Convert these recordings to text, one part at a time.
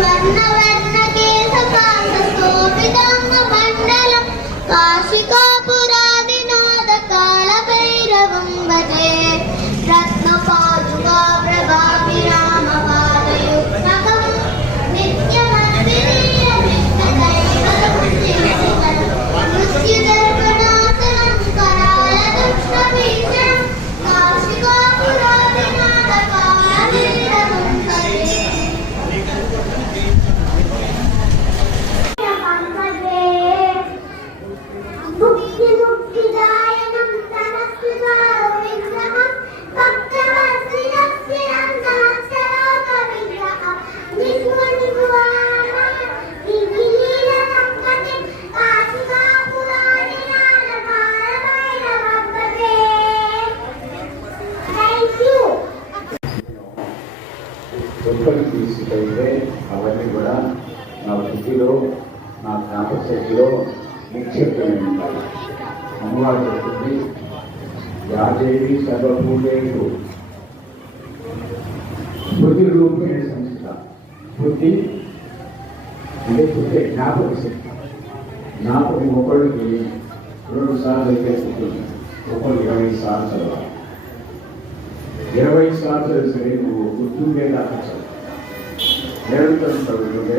वर्णवर्णकेशपाशोभिताङ्गमण्डलं काशिका ఎప్పటి తీసుకుంటే అవన్నీ కూడా నా బుద్ధిలో నా జ్ఞాపశక్తిలో నిక్షిప్తమై ఉంటాయి అమ్మవారు చెప్తుంది యాదేవి సర్వభూతేషు. బుద్ధి రూపమైన సంస్థ. బుద్ధి అంటే బుద్ధి జ్ఞాపక శక్తి జ్ఞాపకం ఒకళ్ళకి రెండు సార్లు అయితే ఒకళ్ళు ఇరవై సార్లు చదవాలి. ఇరవై సార్లు సరే నువ్వు గుర్తుండేదాకా చదువు నిరంతరం చదువుతుంటే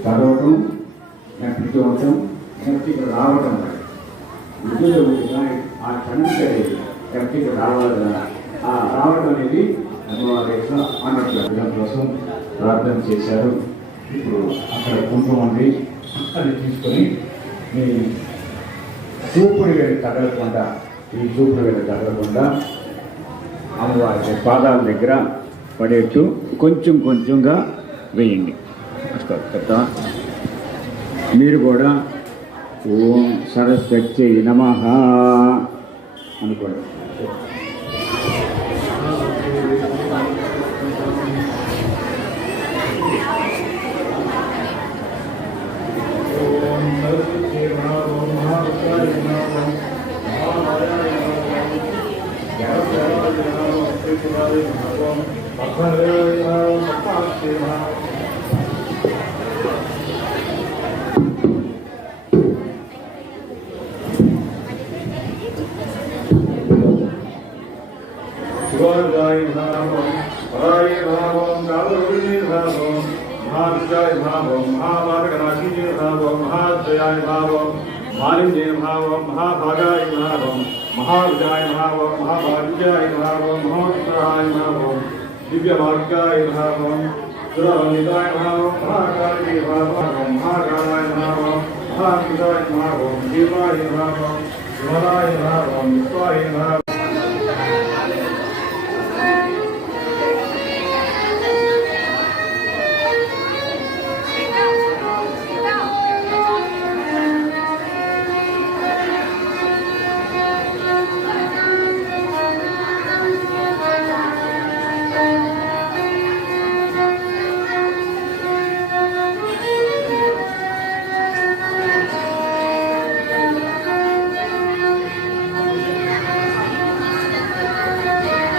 చదవటం జ్ఞప్తికి ఉండటం జ్ఞప్తికి రావటం విద్యలో ఆ క్షణం అనేది జ్ఞప్తికి రావాలి ఆ రావడం అనేది అమ్మవారి యొక్క అన్నట్టు కోసం ప్రార్థన చేశారు. ఇప్పుడు అక్కడ కుంభం ఉంది. అది తీసుకొని మీ చూపుడు వేలు తగలకుండా ఈ చూపుడు వేలు తగలకుండా అమ్మవారి పాదాల దగ్గర పడేట్టు కొంచెం కొంచెంగా వేయండి. పెద్ద మీరు కూడా ఓం సరస్వతి నమ అనుకోండి. शिवाय नाम हराय नाम कालवरी नाम महाविजय भाव महामार्गराशिजे भाव महाजयाय भाव मालिन्ये भाव महाभागाय भाव महाविजाय भाव महाभाग्याय भाव महोत्सहाय भाव दिव्यभाग्याय भावं दुरावनिताय भावं महाकालिके भावं महाकालाय भावं महाकृताय भावं देवाय भावं विमलाय भावं विश्वाय भावं